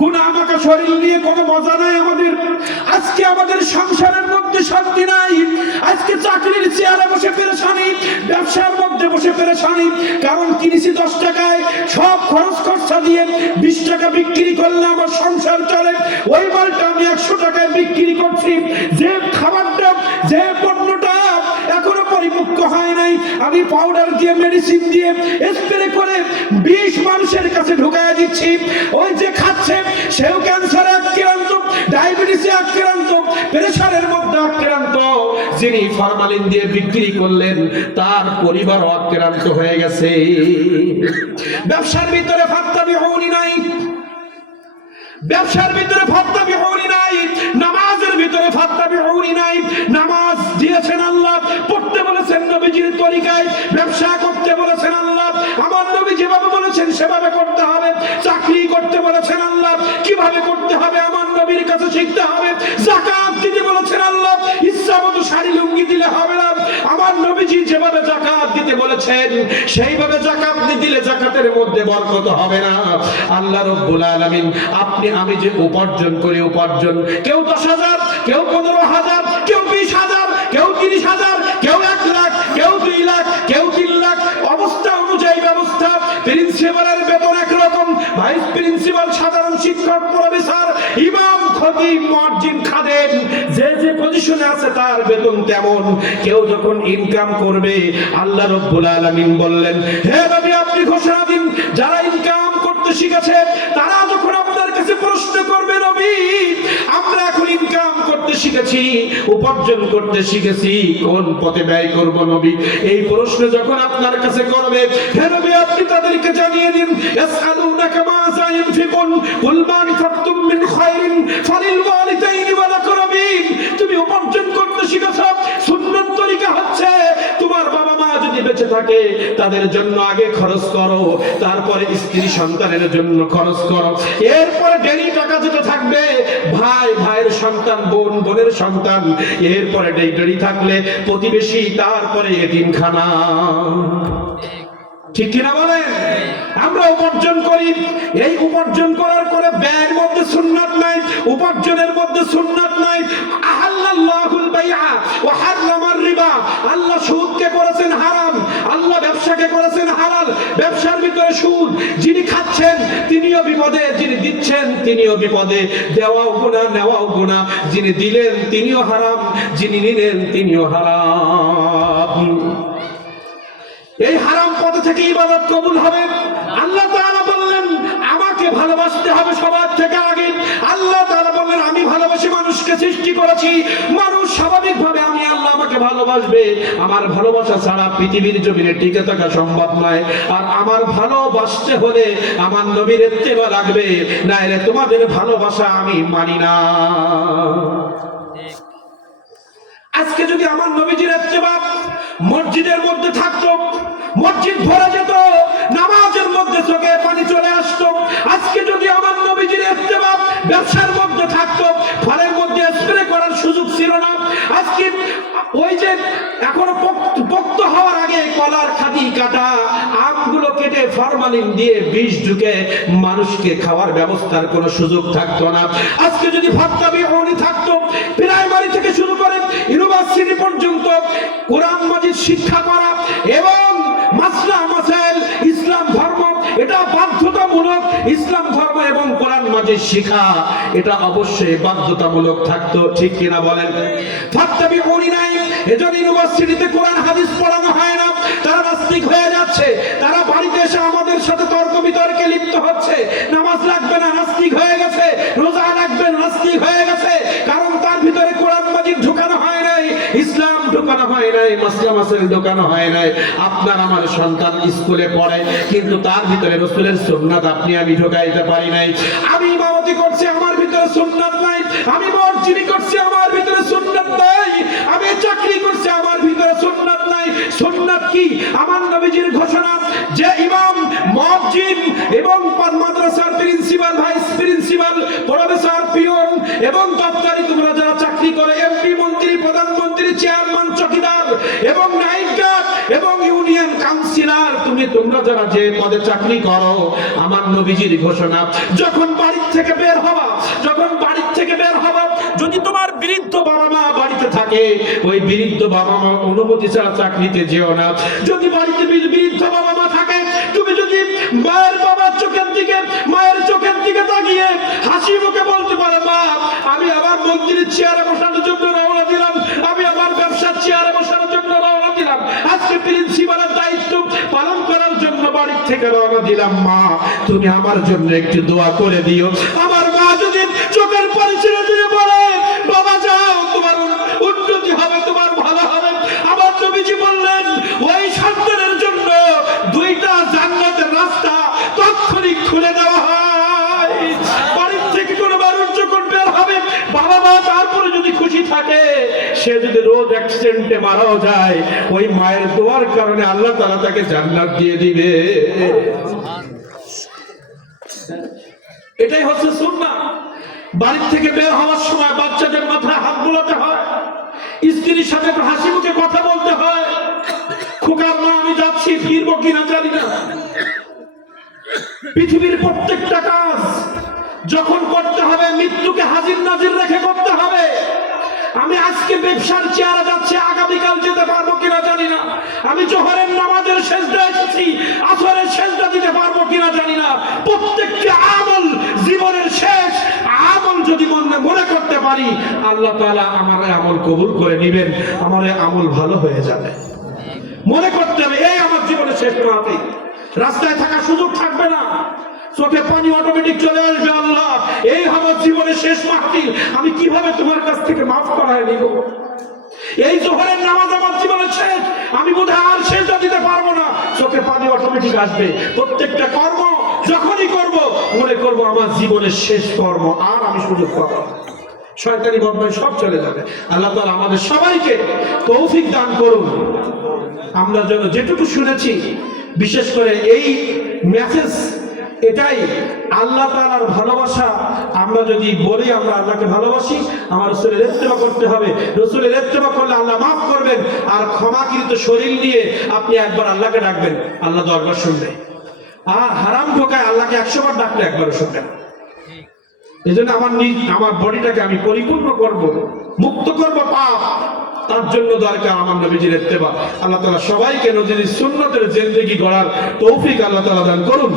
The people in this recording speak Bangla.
গুনাহমাখা শরীর নিয়ে কোনো মজা নাই আমাদের। আজকে আমাদের সংসারের মধ্যে শান্তি নাই, আজকে চাকরির চেয়ারে বসে পেরেশানি, ব্যবসার মধ্যে বসে পেরেশানি। কারণ কিনেছি 10 টাকায়, সব খরচ খরচা দিয়ে 20 টাকা বিক্রি করলে আমার সংসার চলে, ওই মালটা আমি 100 টাকায় বিক্রি করছি। যে খাবারটা, যে পণ্যটা এখনো পরিপক্ক হয় নাই, আমি পাউডার দিয়ে, মেডিসিন দিয়ে স্প্রে করে 20 মানুষের কাছে ঢুকায় দিচ্ছি। ওই যে খাচ্ছে সেও ক্যান্সারে আক্রান্ত, ডায়াবেটিসে আক্রান্ত, প্রেসারের মধ্যে আক্রান্ত। যিনি ফরমালিন দিয়ে বিক্রি করলেন তার পরিবারও আক্রান্ত হয়ে গেছে। ব্যবসার ভিতরে ফাত্তাবিউনি নাই, ব্যবসার ভিতরে ফাত্তাবিউনি নাই, নামাজের ভিতরে ফাত্তাবিউনি নাই। নামাজ দিয়েছেন আল্লাহ, পড়তে বলেছেন নবীজির তরিকায়, ব্যবসা করতে বলেছেন আল্লাহ, আমার নবী যেভাবে বলেছেন সেভাবে করতে হবে। চাকরি করতে বলেছেন আল্লাহ, কিভাবে করতে হবে আমার নবীর কাছে শিখতে হবে। যাকাত দিতে বলেছেন আল্লাহ, ইচ্ছা মতো শাড়ি লুঙ্গি দিলে হবে না, আমার নবীজি যেভাবে যাকাত দিতে বলেছেন সেইভাবে যাকাত দিলে যাকাতের মধ্যে বরকত হবে না। আল্লাহ রাব্বুল আলামিন আপনি আমি যে উপার্জন করি, উপার্জন কেউ 10,000, কেউ 15,000, কেউ 20,000, কেউ 30,000, কেউ 1 লাখ, কেউ 2 লাখ, কেউ 3 লাখ, অবস্থা অনুযায়ী ব্যবস্থা। প্রিন্সিপালের বেতন একরকম, ভাইস প্রিন্সিপাল, সাধারণ শিক্ষক, প্রফেসর, ইমাম, খতিব, মুয়াজ্জিন, খাদেম, যে যে পজিশনে আছে তার বেতন তেমন। কেউ যখন ইনকাম করবে আল্লাহ রাব্বুল আলামিন বললেন, হে নবী আপনি ঘোষণা দিন, যারা ইনকাম করতে শিখেছে তারা যখন আপনার কাছে প্রশ্ন করবে, নবী আমরা এখন ইনকাম করতে শিখেছি, উপার্জন করতে শিখেছি, কোন পথে ব্যয় করব নবী, এই প্রশ্ন যখন আপনার কাছে করবে, হে নবী আপনি তাদেরকে জানিয়ে দিন, ইয়াসআলুনাকা মাযা ইনফিকুন কুল মা আনফাকতুম মিন খায়রিন ফালিল ওয়ালিদাইনি ওয়াল আকরাবিন। তুমি উপার্জন করতে শিখেছো, সুন্নাত তরিকা হচ্ছে তোমার বাবা মা যদি বেঁচে থাকে তাদের জন্য আগে খরচ করো, তারপরে স্ত্রী সন্তানের জন্য খরচ করো, এরপরে ডেলি টাকা যেটা থাকবে ভাই ভাইয়ের সন্তান, বোন বোনের সন্তান, এরপরে ডেলি থাকলে প্রতিবেশী, তারপরে এতিমখানা। ঠিক কিনা বলেন? আমরা উপার্জন করি, এই উপার্জন করার পরে ব্যয়ের মধ্যে সুন্নাত নাই, উপার্জনের মধ্যে সুন্নাত নাই। আহাল্লাল্লাহুল বাইআ ওয়া হারামার রিবা, আল্লাহ সুদকে করেছেন হারাম, আল্লাহ ব্যবসাকে করেছেন হালাল। ব্যবসার ভিতরে সুদ, যিনি খাচ্ছেন তিনিও বিপদে, যিনি দিচ্ছেন তিনিও বিপদে, দেওয়াও গুনাহ, নেওয়াও গুনাহ, যিনি দিলেন তিনিও হারাম, যিনি নিলেন তিনিও হারাম। এই হারাম পথ থেকে ইবাদত কবুল হবে? আল্লাহ তাআলা বললেন আমাকে ভালোবাসতে হবে সবার থেকে আগে। আল্লাহ তাআলা বললেন আমি ভালোবাসি মানুষকে সৃষ্টি করেছি, মানুষ স্বাভাবিকভাবে আমি আল্লাহ আমাকে ভালোবাসবে, আমার ভালোবাসা ছাড়া পৃথিবীর জমিনে টিকে থাকা সম্ভব নয়। আর আমার ভালোবাসতে হলে আমার নবীর ইত্তেবা লাগবে, নাইলে তোমাদের ভালোবাসা আমি মানি না। আজকে যদি আমার নবীজির ইত্তেবা মসজিদের মধ্যে থাকতো, মসজিদ ভরে যেত, নামাজের মধ্যে চোখে পানি চলে আসতো। আজকে যদি আমার নবীজির ইত্তেবা ব্যবসার মধ্যে থাকতো, ফলের মধ্যে স্প্রে করার সুযোগ ছিল না। আজকে ওই যে এখনো পোক্ত হওয়ার আগে কলার খাদি কাটা আমগুলো কেটে ফরমালিন দিয়ে বিষ ঢুকে মানুষকে খাওয়ার ব্যবস্থার কোনো সুযোগ থাকতো না। আজকে যদি ফাত্তাবিউনি থাকতো, প্রাইমারি থেকে শুরু করে ইউনিভার্সিটি পর্যন্ত কোরআন মাজিদ শিক্ষা করা এবং মাসলা মাসাইল, ইসলাম ধর্ম এটা বাধ্যতামূলক, ইসলাম ধর্ম এবং কোরআন মাজিদ শিক্ষা এটা অবশ্যই বাধ্যতামূলক থাকতো। ঠিক কিনা বলেন? ফাত্তাবিউনি নাই, এজন্য ইউনিভার্সিটিতে কোরআন হাদিস পড়ানো হয় না, তারা নাস্তিক হয়ে যাচ্ছে, তারা বাড়িতে এসে আমাদের সাথে তর্ক বিতর্কে লিপ্ত হচ্ছে। নামাজ লাগবে না, নাস্তিক হয়ে গেছে, রোজা লাগবে, নাস্তিক হয়ে গেছে, কারণ তার ভিতরে কোরআন মাজিদ ঢোকানো হয় নাই, ইসলাম ঢোকানো হয় নাই, মাসলা মাসাইল ঢোকানো হয় নাই। আপনার আমার সন্তান স্কুলে পড়ে, কিন্তু তার ভিতরে রাসূলের সুন্নাত আপনি আমি ঢোকাইতে পারি নাই। আমি ইমামতি করছি, আমার ভিতরে সুন্নাত নাই, আমি মসজিদ করছি, আমার ভিতরে সুন্নাত নাই, আমি চাকরি করছি, আমার ভিতরে সুন্নাত নাই। সুন্নাত কি? আমার নবীজির ঘোষণা যে ইমাম, মুয়াজ্জিন এবং মাদ্রাসার principal, vice principal, professor, peon এবং দপ্তরি, তোমরা যারা চাকরি করে, এমপি, মন্ত্রী, প্রধানমন্ত্রী, চেয়ারম্যান, চকিদার এবং নাইট গার্ড এবং ইউনিয়ন কাউন্সিলর, তোমরা যারা যে পদে চাকরি করো, আমার নবীজির ঘোষণা, যখন বাড়ি থেকে বের হবা, যদি তোমার বৃদ্ধ বাবা মা বাড়িতে থাকে, ওই বৃদ্ধ বাবা মা অনুমতি ছাড়া চাকরিতে যেও না। যদি বাড়িতে বৃদ্ধ বাবা মা থাকে, তুমি যদি মায়ের চোখের দিকে তাকিয়ে হাসি মুখে বলতে পারো, মা আমি আমার মন্দিরের চেয়ারে বসানোর জন্য রওনা দিলাম, আমি আমার ব্যবসার চেয়ারে বসানোর জন্য রওনা দিলাম, আজকে প্রিন্সিপালের দায়িত্ব পালন করার জন্য বাড়ি থেকে রওনা দিলাম, মা তুমি আমার জন্য একটু দোয়া করে দিও। আমার মা যদি চোখের পানি ছেড়ে দিয়ে বলে, বাবা যাও, তোমার উন্নতি হবে, তোমার ভালো হবে, আমার নবীজি বললেন ওই সন্তানের জন্য দুইটা জান্নাতের রাস্তা তৎক্ষণিক খুলে দেওয়া হয়। বাড়ির থেকে কোনো মানুষ যখন বের হবে, বাবা মা তারপরে যদি খুশি থাকে, সে যদি রোড অ্যাক্সিডেন্টে মারাও যায়, ওই মায়ের দোয়ার কারণে আল্লাহ তাআলা তাকে জান্নাত দিয়ে দিবে। এটাই হচ্ছে সুন্নাহ। বাড়ি থেকে বের হওয়ার সময় বাচ্চাদের মাথায় হাত বোলাতে হয়, স্ত্রীর সাথে হাসি মুখে কথা বলতে হয়, খোকার মা আমি যাচ্ছি, ফিরবো কিনা জানি না। পৃথিবীর প্রত্যেকটা কাজ যখন করতে হবে, মৃত্যুকে হাজির নাজির রেখে করতে হবে। আমি আজকে ব্যবসার চেয়ারে যাচ্ছি, আগামীকাল যেতে পারবো কিনা জানি না। আমি জোহরের নামাজের সেজদা এসেছি, আসরের সেজদা দিতে পারবো কিনা জানি না। প্রত্যেকটি আমল জীবনের শেষ আমল যদি মনে করতে পারি, আল্লাহ তাআলা আমার আমল কবুল করে নেবেন, আমার আমল ভালো হয়ে যাবে। মনে করতে হবে এই আমার জীবনের শেষ মাহফিল, রাস্তায় থাকার সুযোগ থাকবে না, চোখে পানি অটোমেটিক চলে আসবে, আল্লাহ এই আমার জীবনের শেষ মাহফিল, আমি কিভাবে তোমার কাছ থেকে মাফ করায় নিব। এই জোহরের নামাজ আমার জীবনের শেষ, আমি বোধহয় আর সেজদা দিতে পারবো না, চোখে পানি অটোমেটিক আসবে। প্রত্যেকটা কর্ম যখনই করব, মনে করব আমার জীবনের শেষ কর্ম, আর আমি সুযোগ পাবো না, শয়তানি বদমাই সব চলে যাবে। আল্লাহ তাআলা আমাদের সবাইকে তৌফিক দান করুন। আমরা যেন যেটুকু শুনেছি, বিশেষ করে এই মেসেজ, এটাই আল্লাহ তাআলার ভালোবাসা। আমরা যদি বলি আমরা আল্লাহকে ভালোবাসি, আমার রাসূলের ইত্তেবা করতে হবে। রাসূলের ইত্তেবা করলে আল্লাহ মাফ করবেন, আর ক্ষমাকৃত শরীর নিয়ে আপনি একবার আল্লাহকে ডাকবেন, আল্লাহ 10 বার শুনবে। আর হারাম ঢোকায় আল্লাহকে 100 বার ডাকলে একবারও শুনবে না। এই জন্য আমার বডিটাকে আমি পরিপূর্ণ করব, মুক্ত করব পাপ, তার জন্য দরকার আমার নবীজির ইত্তেবা। আল্লাহ তাআলা সবাইকে নবীজির সুন্নতের জিন্দেগি গড়ার তৌফিক আল্লাহ তাআলা দান করুন।